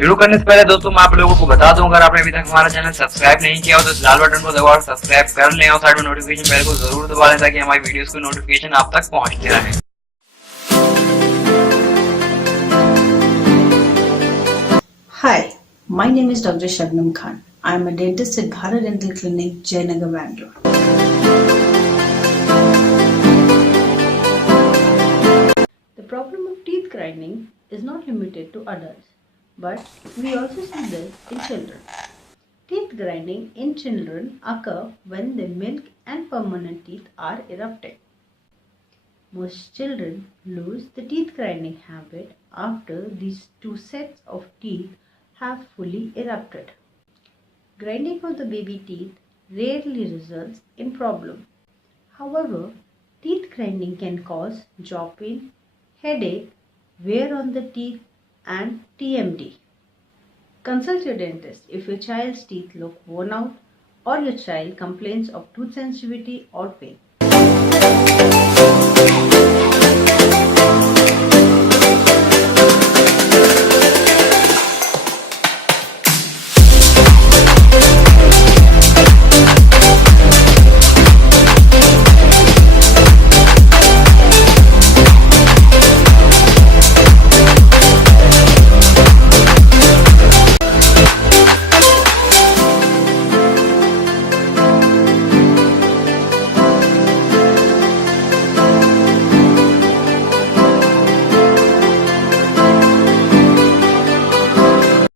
शुरू करने से पहले दोस्तों मैं आप लोगों को बता दूं, अगर आपने अभी तक हमारा चैनल सब्सक्राइब नहीं किया हो तो इस लाल बटन को दबाकर सब्सक्राइब कर लें और साइड में नोटिफिकेशन बेल को जरूर दबा लें ताकि हमारी वीडियोस की नोटिफिकेशन आप तक पहुंचते रहे। Hi, my name is Dr. Shabnam Khan. I am a dentist at Bharath Dental Clinic Jayanagar, Bangalore. The problem of teeth grinding is not limited to adults, but we also see this in children. Teeth grinding in children occur when the milk and permanent teeth are erupting. Most children lose the teeth grinding habit after these two sets of teeth have fully erupted. Grinding of the baby teeth rarely results in problem. However, teeth grinding can cause jaw pain, headache, wear on the teeth, and TMD. Consult your dentist if your child's teeth look worn out or your child complains of tooth sensitivity or pain.